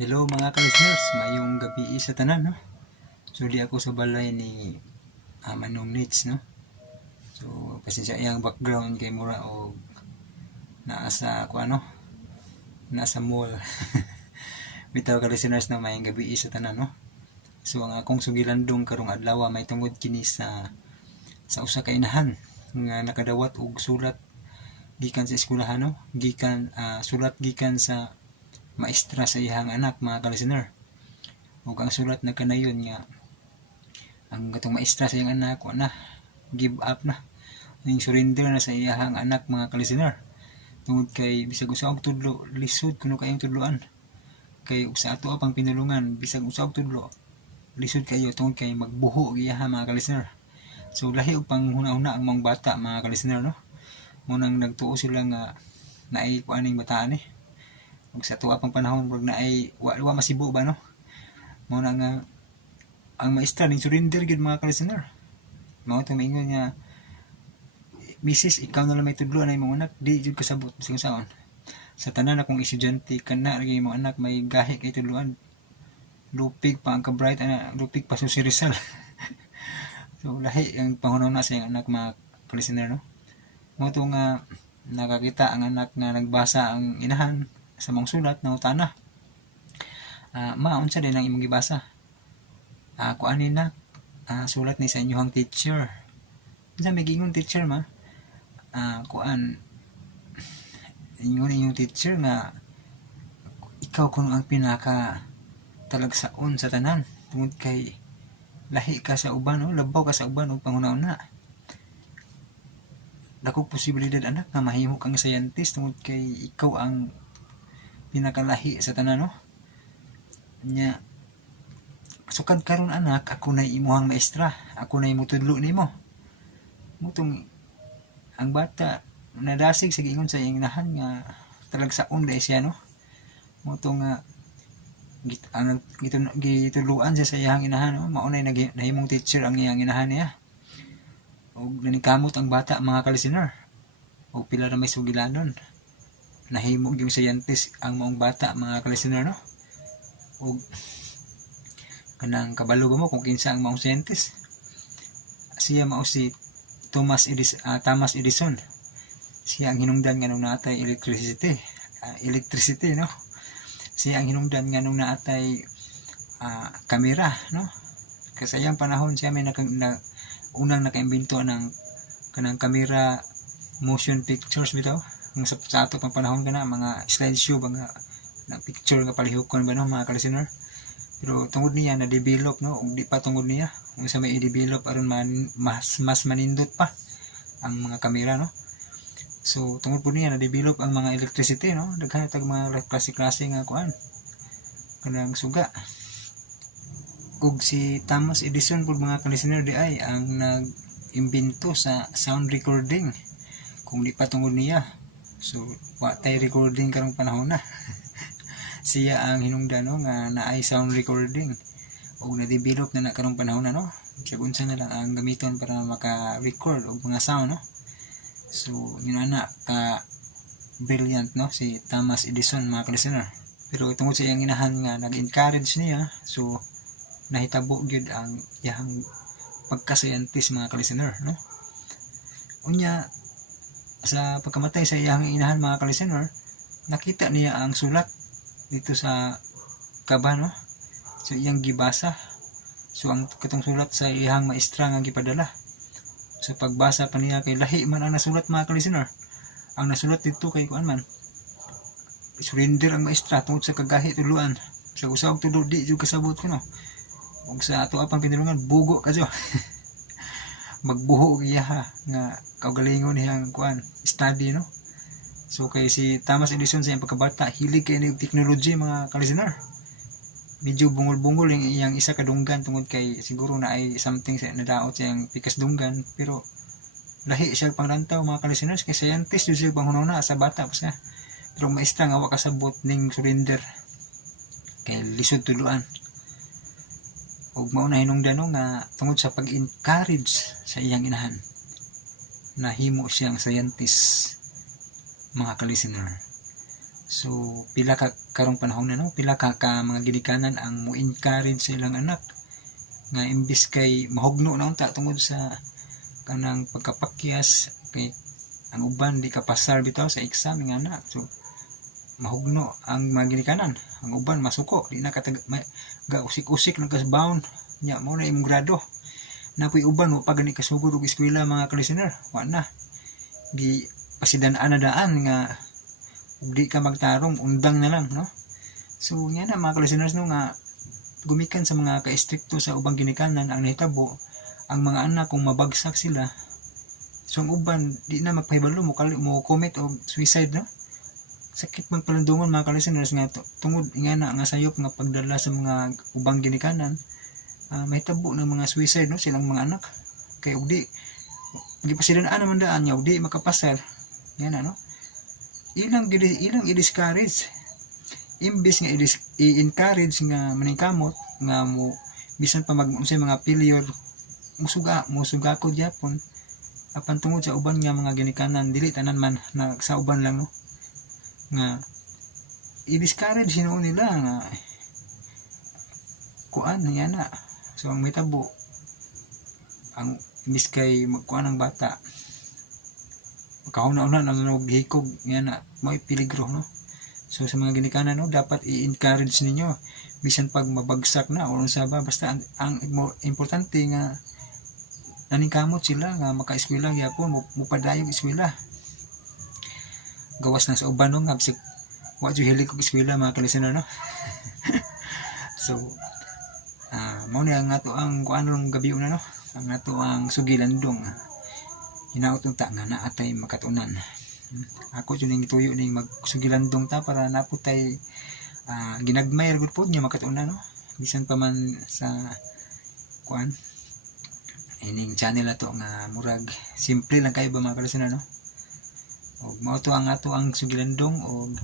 Hello mga ka-listeners, mayong gabi sa tanan, no? So di ako sa balay ni Manong Nits, no? So pasensya yang background kay mura o nasa ako nasa mall. Bitaw ka-listeners na mayong gabi sa tanan, no? So ang akong sugilandong karong adlaw may tungod kini sa usa ka inahan nga nakadawat og sulat gikan sa eskwelahan, no? Sulat gikan sa maestra sa iyang anak, mga ka-listener. Ug ang sulat na kanayon nga ang gatong maestra sa iyang anak na give up na ning surrender na sa iyang anak, mga ka-listener, tungod kay bisag usa og tudlo lisod kuno kayong tudloan kay ug sa ato pang pinulungan bisag usa og tudlo lisod kayo tungod kay magbuho giya, mga ka-listener. So lahi og panghuna-huna ang mga bata, mga ka-listener, no? Munang nagtuo sila nga naay kuaning bataan ug sa tuwa pang panahon pag naay wa masibo ba, no? Muna nga ang maestra ning surrender gid, mga ka-listener. Mao to maingon nga, Mrs. ikaw na lang may tudlo na imong anak, di jud kasabot bisag saon. Sa tanan akong estudyante kana lagi imong anak may gahi kay tudloan. Lupig pa ang ka-bright lupig pa si Rizal. So lahi ang panghunahuna sa iyang anak, mga ka-listener, no? Mao to nga nakakita ang anak nga nagbasa ang inahan sa mong sulat na utana. Unsa din ang imong gibasa? Kuan ni na sulat ni sa inyohang teacher. Unsa may gingon teacher ma? Kuan ingon inyong teacher nga ikaw kuno ang pinaka talagsaon sa tanan tungod kay lahi ka sa uban, no? Labaw ka sa uban og panghuna-una. Dakong posibilidad anak nga mahimo kang scientist tungod kay ikaw ang pinakalahi sa tanan, no? Nya sukad karon anak, ako na imuhang maestra, ako na imutudlo nimo. Mutong ang bata nadasig sa giingon sa iyang inahan nga talagsaon dai siya, no? Mutong nga gituluan siya sa iyang inahan, no? Maunay nahimong teacher ang iyang inahan niya. Og nanikamot ang bata, mga ka-listener. Og pila na may sugilanon. Nahimog yung scientist ang maong bata, mga ka-listener, no? O kanang kabalo ba mo kung kinsa ang maong scientist? Siya mao si Thomas Edison. Siya ang hinungdan nga nung naatay electricity, no? Siya ang hinungdan nga nung naatay kamera, no? Kasi sayang panahon siya may unang nakaimbento ng kanang kamera motion pictures bitaw. Ang sa ato pang panahon kana mga slideshow ba nga na picture nga palihukon ba, no, mga ka-listener. Pero tungod niya na develop, no, ug di pa tungod niya kung sa may i-develop aron mas manindot pa ang mga kamera, no. So tungod po niya na develop ang mga electricity, no, daghan tag mga klase nga kuan kanang suga. Ug si Thomas Edison pud, mga ka-listener, di ay ang nag-imbento sa sound recording kung di pa tungod niya. So wa tay recording karong panahon na. Siya ang hinungdan, no, nga naay sound recording ug na-develop na karong panahon na, no. Bisag unsa na lang ang gamiton para maka-record og mga sound, no. So yun na ka brilliant, no, si Thomas Edison, mga ka-listener. Pero tungod sa iyang inahan nga nag-encourage niya, so nahitabo gyud ang iyang pagka-scientist, mga ka-listener, no. Unya sa pagkamatay sa iyang inahan, mga ka-listener, nakita niya ang sulat dito sa kaba, no. So iyang gibasa. So ang katong sulat sa iyang maestra nga gipadala. So pagbasa pa niya kay lahi man ang nasulat, mga ka-listener. Ang nasulat dito kay kuan man, surrender ang maestra tungod sa kagahi tuluan. Sa usa og tulo di jud kasabot kuno. Ug sa ato apang pinulungan bugo kadyo. Magbuho giya nga kaugalingon niyang kuan study, no. So kay si Thomas Edison sa iyang pagkabata hilig kay ni technology, mga ka-listener. Medyo bungol-bungol yung iyang isa kadunggan tungod kay siguro na ay something sa nadaot sa iyang pikas dunggan, pero lahi siya panglantaw, mga ka-listeners, kay scientist siya panghunahuna sa bata pa siya. Pero maestra nga wa kasabot ning surrender kay lisod tuluan. Ug mao na hinungdan, no, nga tungod sa pag-encourage sa iyang inahan nahimo siyang scientist, mga ka-listener. So pila ka karong panahon na no, pila ka mga ginikanan ang mo encourage sa ilang anak nga imbis kay mahugno na unta tungod sa kanang pagkapakyas kay ang uban di ka pasar bitaw sa exam nga anak. So mahugno ang mga ginikanan, ang uban masuko di na katag ga usik-usik nagkasbound nya mo na imong grado. Napoy uban mo pa gani kasugod og eskwela mga ka-listener, wa na gi pasidan-an na daan nga di ka magtarong undang na lang no. So nya na mga ka-listeners no nga gumikan sa mga ka-estrikto sa ubang ginikanan ang nahitabo ang mga anak kung mabagsak sila. So ang uban di na magpahibalo mo commit og suicide no. Sakit man palandungon mga ka-listeners nga tungod nga na nga sayop nga pagdala sa mga ubang ginikanan, mahitabo ng mga suicide no silang mga anak kay ugdi gipasidan-an naman daan nya ugdi makapasal nga na no. Ilang i-discourage imbis nga i-encourage nga maningkamot nga mo bisan pa mag-unsay mga failure musuga ko gyapon apan tungod sa uban nga mga ginikanan dili tanan man na sa uban lang no nga i-discourage hinuon nila nga kuan nga na. So ang mahitabo ang imbis kay magkuan ang bata kauna-una nang hikog nga na may peligro no. So sa mga ginikanan no dapat i-encourage ninyo bisan pag mabagsak na o unsa ba basta ang importante nga naningkamot sila nga maka-eskwela gyapon mo padayong eskwela. Gawas na sa uban no nga bisig wa jud hilig og eskwela mga ka-listener no. So mao ni ang ato ang kuanong gabi una no, ang ato ang sugilandong hinaot unta nga naatay makatunan. Ako jud ning tuyo ning magsugilandong ta para naputay ginagmay ra gud pod nya makatunan no, bisan pa man sa kuan ining channel ato nga murag simple lang kayo ba mga ka-listener no. Og mao to ang ato ang sugilandong og